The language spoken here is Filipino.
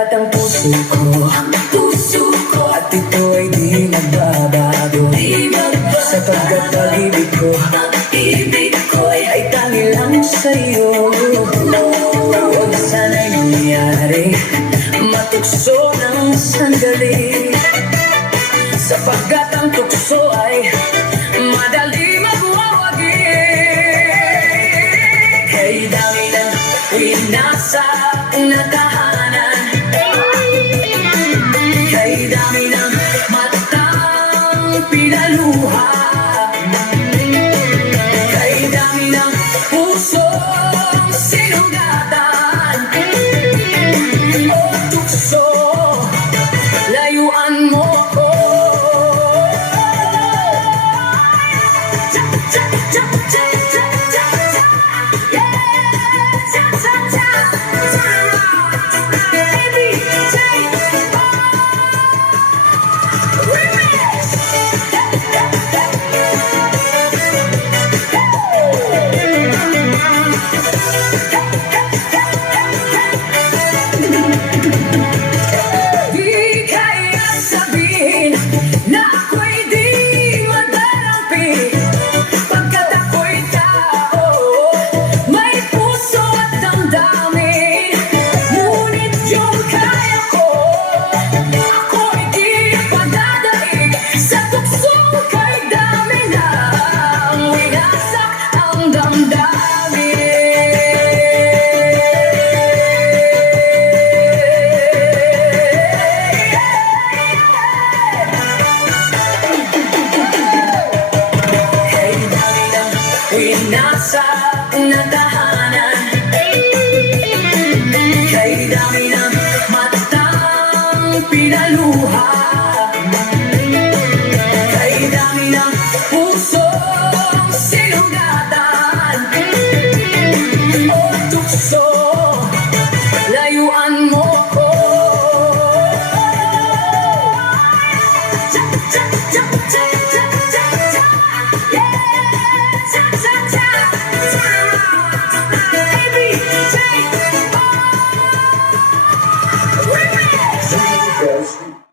Tapat ang puso ko, at ito ay di nagbabago. Sapagkat pag-ibig ko'y ay tanging lang sa'yo. Huwag sana'y nangyari matukso ng sandali, sapagkat ang tukso ay madali magwawagi. Kay dami ng winasa na tahanan, kay dami ng matang pinaluha, kay dami ng pusong sinugatan. O tukso, layuan mo ko. Nasa natahanan, kay dami ng matang pinaluha,